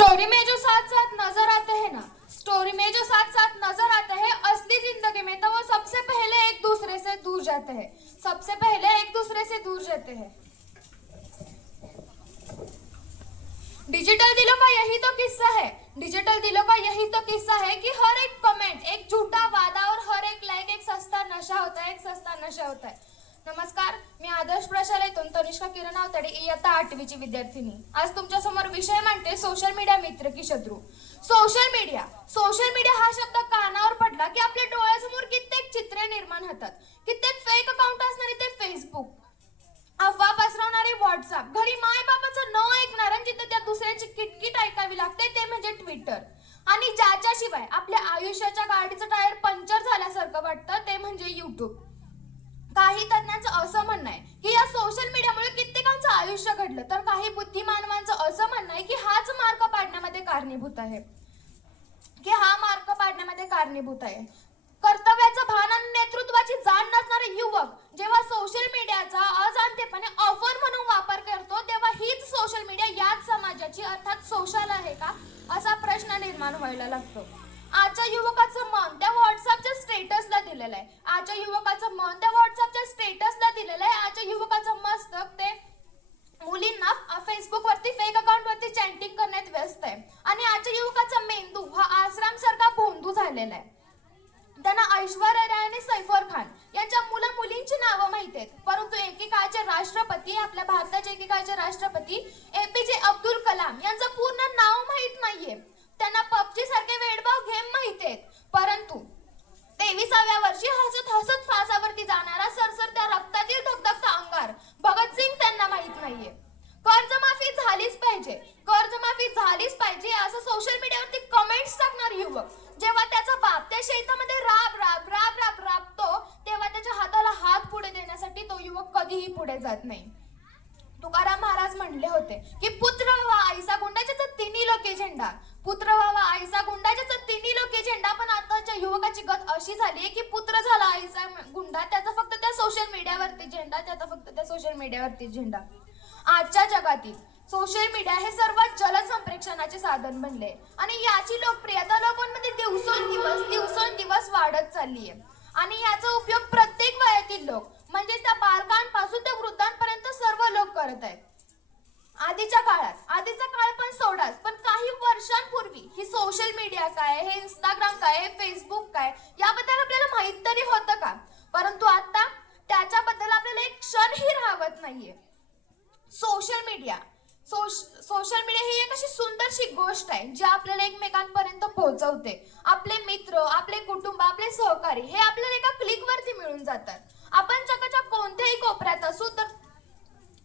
Story में जो साथ साथ नजर आते हैं ना, स्टोरी में जो साथ साथ नजर आते हैं, असली जिंदगी में तो वो सबसे पहले एक दूसरे से दूर जाते हैं, सबसे पहले एक दूसरे से दूर जाते हैं। डिजिटल दिलों का यही तो किस्सा है, डिजिटल दिलों का यही तो किस्सा है कि हर एक कमेंट एक झूठा वादा और हर एक लाइक एक सस्ता नशा होता है, एक सस्ता नशा होता है। नमस्कार, मी आदर्श प्रशालेतून तनिष्का किरण आवताडे, इयत्ता 8वीची विद्यार्थिनी। आज तुमच्या समोर विषय मांडते सोशल मीडिया मित्र की शत्रू। सोशल मीडिया हा शब्द कानावर पडला की आपल्या डोळ्यासमोर कित्येक चित्रे निर्माण होतात, कित्येक फेक अकाउंट असणारे ते फेसबुक, अफवा पसरवणारे व्हॉट्सअप, घरी माय बाबाचं न ऐकणाऱ्या जिथे त्या दुसऱ्याची किटकिट ऐकावी लागते ते म्हणजे ट्विटर, आणि ज्याच्याशिवाय आपल्या आयुष्याच्या गाडीचं टायर पंक्चर झाल्यासारखं वाटतं ते म्हणजे युट्यूब। काही तज्ञांचं असं म्हणणं आहे की या सोशल मीडियामुळे कित्येकांचं आयुष्य घडलं, तर काही बुद्धिमानवांचं असं म्हणणं आहे की हाच मार्ग पाडण्यामध्ये कारणीभूत आहे, कर्तव्याचं भान आणि नेतृत्वाची जाण नसणारे युवक जेव्हा सोशल मीडियाचा अजाणतेपणे ऑफर म्हणून वापर करतो, तेव्हा हीच सोशल मीडिया याच समाजाची अर्थात सोशल आहे का, असा प्रश्न निर्माण व्हायला लागतो। आजच्या युवकाचं मन त्या व्हॉट्सअपच्या स्टेटसला दिलेलं आहे, आजच्या युवकाचं मस्तक ते मुलींना फेसबुक वरती फेक अकाउंट वरती चॅटिंग करण्यात व्यस्त आहे, आणि आजच्या युवकाचा मेंदू हा आश्रम सारखा भोंदू झालेला आहे। त्यांना ऐश्वर्या राय आणि सैफ अली खान यांच्या मुलींची नावं माहित आहेत, परंतु एकेकाळचे राष्ट्रपती, आपल्या भारताचे एकेकाळचे राष्ट्रपती एपीजे अब्दुल कलाम यांचं पूर्ण नाव माहित नाहीये। त्यांना पबजी सारखे वेडभाव गेम माहित आहेत, परंतु 23व्या वर्षी हसत हसत फासावरती जाणारा सरसरत्या रक्तातील धगधगता अंगार भगतसिंग त्यांना माहित नाहीये। कर्जमाफी झालीच पाहिजे असं सोशल मीडियावरती कमेंट्स टाकणारे युवक, जेव्हा त्याचा बाप त्या शेतामध्ये राबतो, तेव्हा त्याच्या हाताला हात पुढे देण्यासाठी तो युवक कधीही पुढे जात नाही। तुकाराम महाराज म्हणले होते की पुत्र व्हावा आईचा गुंडाच्या तिन्ही लोके झेंडा, पण आताच्या युवकाची गत अशी झाली की पुत्र झाला आईचा गुंडा, त्याचा फक्त त्या सोशल मीडियावरती झेंडा, आजच्या जगातील सोशल मीडिया हे सर्वात जलद संप्रेषणाचे साधन बनले आणि याची लोकप्रियता लोकांमध्ये दिवसेंदिवस वाढत चालली आहे, आणि याचा उपयोग प्रत्येक वयातील लोक म्हणजे त्या बालकांपासून ते वृद्धांपर्यंत सर्व लोक करत आहेत। आधीचा काळ पण सोडाच, पण काही वर्षांपूर्वी ही सोशल मीडिया काय, हे इंस्टाग्राम काय, फेसबुक काय, याबद्दल आपल्याला माहित तरी होतं का, परंतु आता त्याच्याबद्दल आपल्याला एक क्षणही राहत नाहीये। सोशल मीडिया ही एक अशी सुंदरशी गोष्ट आहे जी आपल्याला एकमेकांपर्यंत पोहोचवते। आपले मित्र, आपले कुटुंब, आपले सहकारी हे आपल्याला एका क्लिकवरती मिळून जातात। आपण जगाच्या कोणत्याही कोपऱ्यात असू तर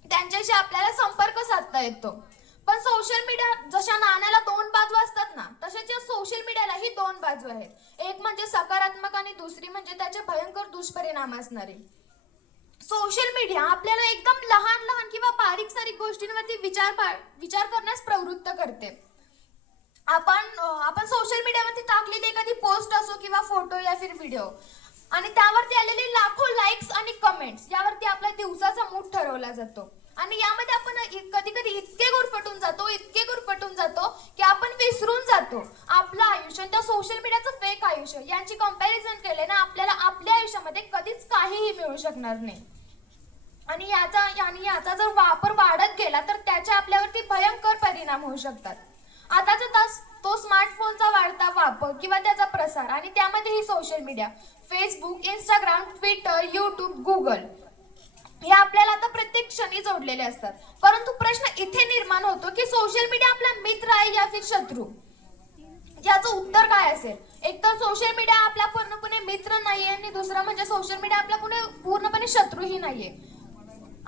त्यांच्याशी आपल्याला संपर्क साधता येतो, पण सोशल मीडिया जशा नाण्याला दोन बाजू असतात ना, तशाच या सोशल मीडियालाही दोन बाजू आहेत, एक म्हणजे सकारात्मक आणि दुसरी म्हणजे त्याचे भयंकर दुष्परिणाम असणारे। सोशल मीडिया आपल्याला एकदम लहान किंवा बारीक सारीक गोष्टींवरती विचार करण्यास प्रवृत्त करते। आपण सोशल मीडियावरती टाकलेली एखादी पोस्ट असो किंवा फोटो या फिर व्हिडिओ, आणि त्यावरती आलेले लाखो लाईक्स आणि कमेंट्स यावरती आपला दिवसाचा मूड ठरवला जातो, आणि यामध्ये आपण कधी इतके गुरफटून जातो की आपण विसरून जातो आपलं आयुष्य आणि त्या सोशल मीडियाचं फेक आयुष्य यांची कंपॅरिझन केल्याने आपल्याला आपल्या आयुष्यामध्ये कधीच काहीही मिळू शकणार नाही, आणि याचा जर वापर वाढत गेला तर त्याचे आपल्यावरती भयंकर परिणाम होऊ शकतात। आताचा तास तो स्मार्टफोनचा वाढता वापर किंवा त्याचा प्रसार, आणि त्यामध्ये ही social media Facebook, Instagram, Twitter, YouTube, Google हे आपल्याला आता प्रत्येक क्षणी जोडलेले असतात, परंतु प्रश्न इथे निर्माण होतो की सोशल मीडिया आपला मित्र आहे या फिर शत्रू, याचं उत्तर काय असेल। एक तर सोशल मीडिया आपला पूर्णपणे मित्र नाहीये, आणि दुसरं म्हणजे सोशल मीडिया आपला पूर्णपणे शत्रूही नाहीये।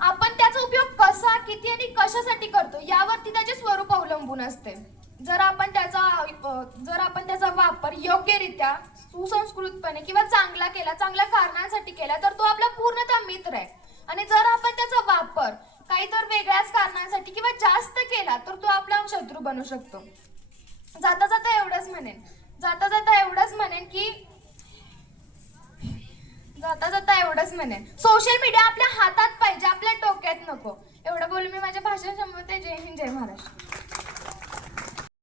आपण त्याचा उपयोग कसा, किती आणि कशासाठी करतो यावरती त्याचे स्वरूप अवलंबून असते। जर आपण त्याचा वापर योग्यरित्या, सुसंस्कृतपणे किंवा चांगल्या कारणांसाठी केला तर तो आपला पूर्णतः मित्र आहे, आणि जर आपण त्याचा वापर काही तर वेगळ्याच कारणांसाठी किंवा जास्त केला तर तो आपला शत्रू बनू शकतो। जाता जाता एवढंच म्हणेन सोशल मीडिया आपल्या हातात पाहिजे, आपल्या डोक्यात नको। एवढं बोलून मी माझ्या भाषण संपवते। जय हिंद, जय महाराष्ट्र।